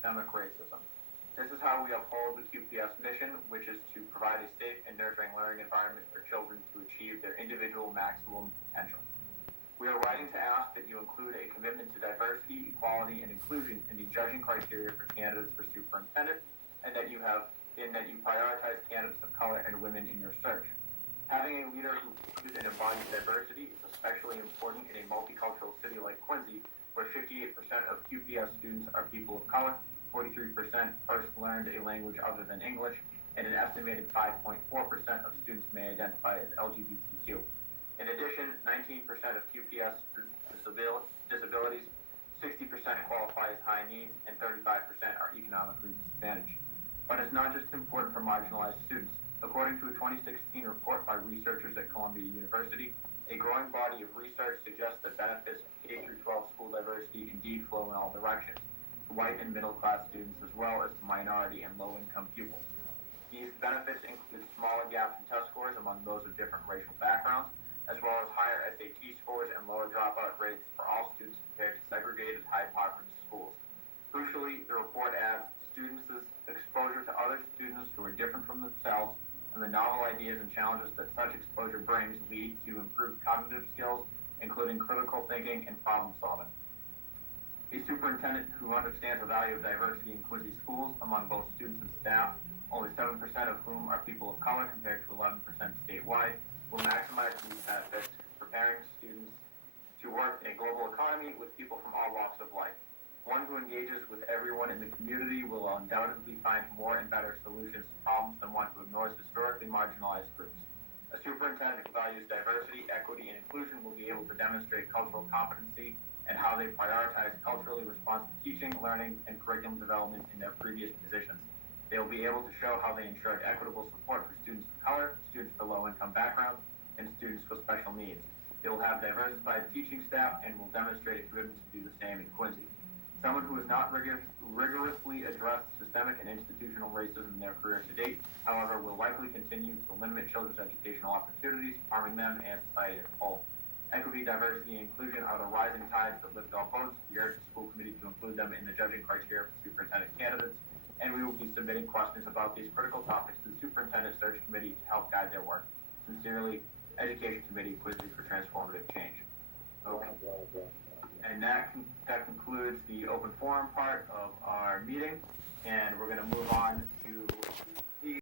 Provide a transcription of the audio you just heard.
systemic racism. This is how we uphold the QPS mission, which is to provide a safe and nurturing learning environment for children to achieve their individual maximum potential. We are writing to ask that you include a commitment to diversity, equality, and inclusion in the judging criteria for candidates for superintendent, and that you prioritize candidates of color and women in your search. Having a leader who includes and embodies diversity is especially important in a multicultural city like Quincy, where 58% of QPS students are people of color, 43% first learned a language other than English, and an estimated 5.4% of students may identify as LGBTQ. In addition, 19% of QPS disabilities, 60% qualify as high needs, and 35% are economically disadvantaged. But it's not just important for marginalized students. According to a 2016 report by researchers at Columbia University, a growing body of research suggests that benefits of K-12 school diversity indeed flow in all directions, to white and middle-class students as well as to minority and low-income pupils. These benefits include smaller gaps in test scores among those of different racial backgrounds, as well as higher SAT scores and lower dropout rates for all students compared to segregated high-poverty schools. Crucially, the report adds students' exposure to other students who are different from themselves and the novel ideas and challenges that such exposure brings lead to improved cognitive skills, including critical thinking and problem solving. A superintendent who understands the value of diversity in Quincy schools among both students and staff, only 7% of whom are people of color compared to 11% statewide, will maximize these benefits, preparing students to work in a global economy with people from all walks of life. One who engages with everyone in the community will undoubtedly find more and better solutions to problems than one who ignores historically marginalized groups. A superintendent who values diversity, equity, and inclusion will be able to demonstrate cultural competency and how they prioritize culturally responsive teaching, learning, and curriculum development in their previous positions. They will be able to show how they ensured equitable support for students of color, students with low-income backgrounds, and students with special needs. They will have diversified teaching staff and will demonstrate a commitment to do the same in Quincy. Someone who has not rigorously addressed systemic and institutional racism in their career to date, however, will likely continue to limit children's educational opportunities, harming them and society as a whole. Equity, diversity, and inclusion are the rising tides that lift all boats. We urge the school committee to include them in the judging criteria for superintendent candidates, and we will be submitting questions about these critical topics to the superintendent search committee to help guide their work. Sincerely, Education Committee, Quincy for Transformative Change. Okay. And that concludes the open forum part of our meeting, and we're going to move on to